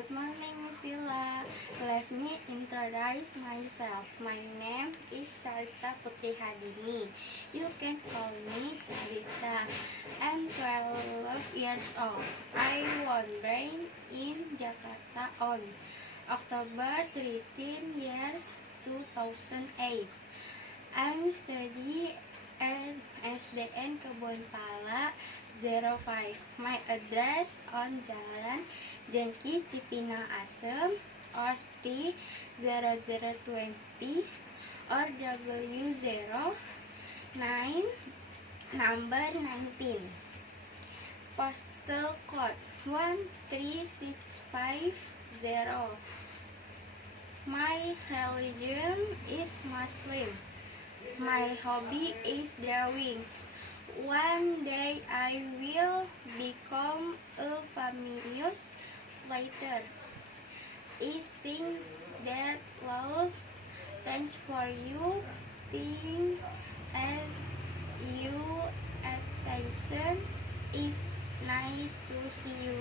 Good morning, Miss Sila. Let me introduce myself. My name is Calista Putri Hadini. You can call me Calista. I'm 12 years old. I was born in Jakarta on October 13 years 2008. I'm studying at SDN Kebun Pala 05. My address on Jalan Jengki Cipinang Asem or T0020 or W09 number 19. Postal code 13650. My religion is Muslim. My hobby is drawing. One day I will become a famous writer. Is think that loud. Thanks for you. Think and you attention. Is nice to see you.